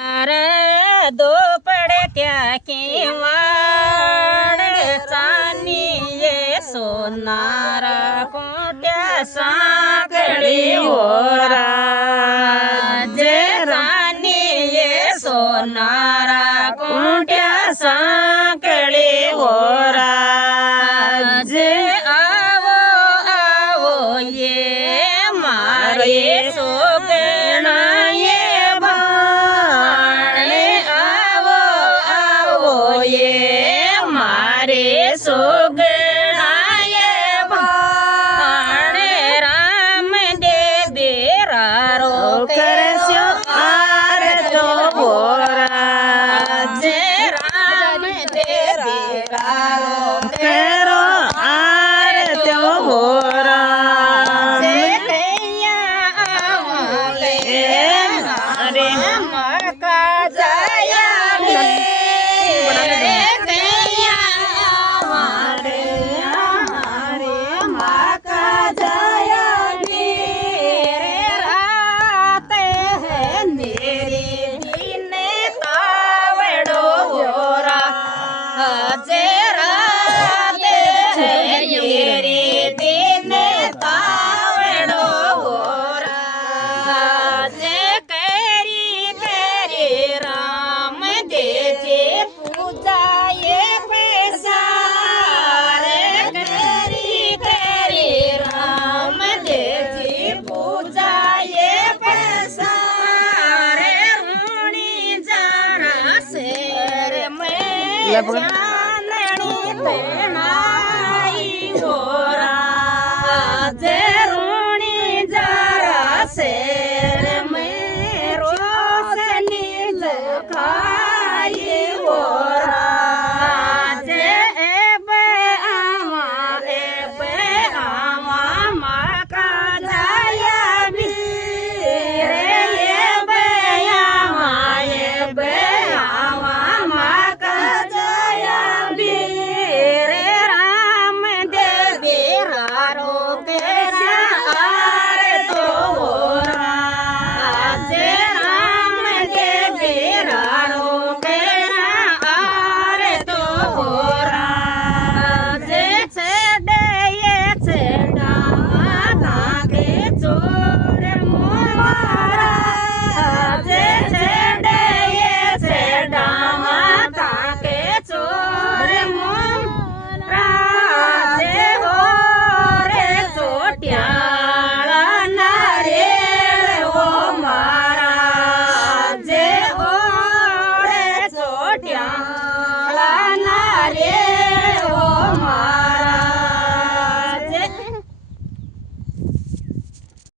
अरे दो पड़े क्या की वाड़ चानी ये सोनारा कोट्या सांकड़ी होरा जे रानी ये सोनारा कोट्या सांकड़ी होरा जे आवो आवो ये मारे सोगना ये ये मारे सोगना ये भाणे राम दे बेरारो करस्यो आर तो बोरा जे राम दे बेरारो करो आर तो बोरा जे कैया आवले मारे मका जाया जरूनी जरा शेर में रोशनी लखाई होरा जे एबे आवा माका जाया भी रे एबे आवा माका जाया भी रे राम दे बेरारो Yeah.